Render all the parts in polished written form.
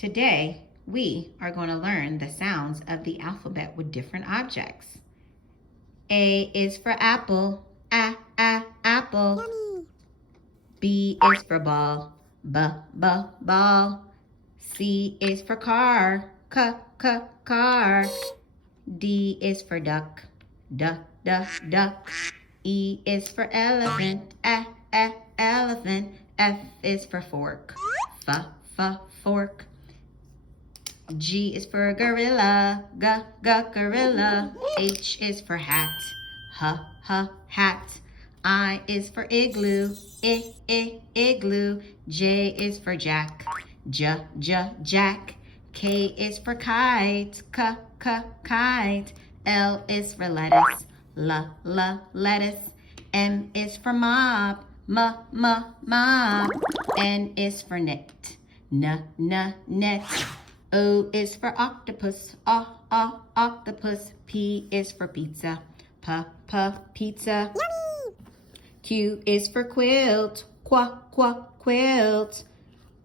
Today, we are going to learn the sounds of the alphabet with different objects. A is for apple, apple. Yummy. B is for ball, ball. C is for car, car. D is for duck, duck. E is for elephant, elephant. F is for fork, fork. G is for gorilla, gorilla. H is for hat, hat. I is for igloo, igloo. J is for jack, jack. K is for kite, kite. L is for lettuce, lettuce. M is for mop, mop. N is for net, net. O is for octopus, octopus. P is for pizza, pizza. Yummy. Q is for quilt, quilt.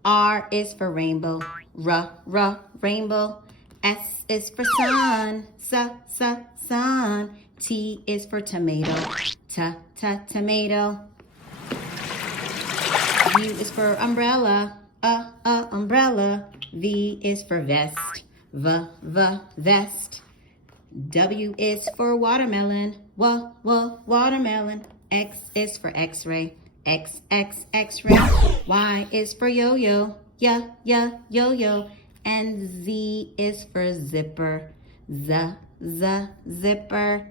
R is for rainbow, rainbow. S is for sun, sun. T is for tomato, tomato. U is for umbrella, umbrella. V is for vest, vest. W is for watermelon, watermelon. X is for x-ray, x-ray. Y is for yo-yo, yo-yo. And Z is for zipper, zipper.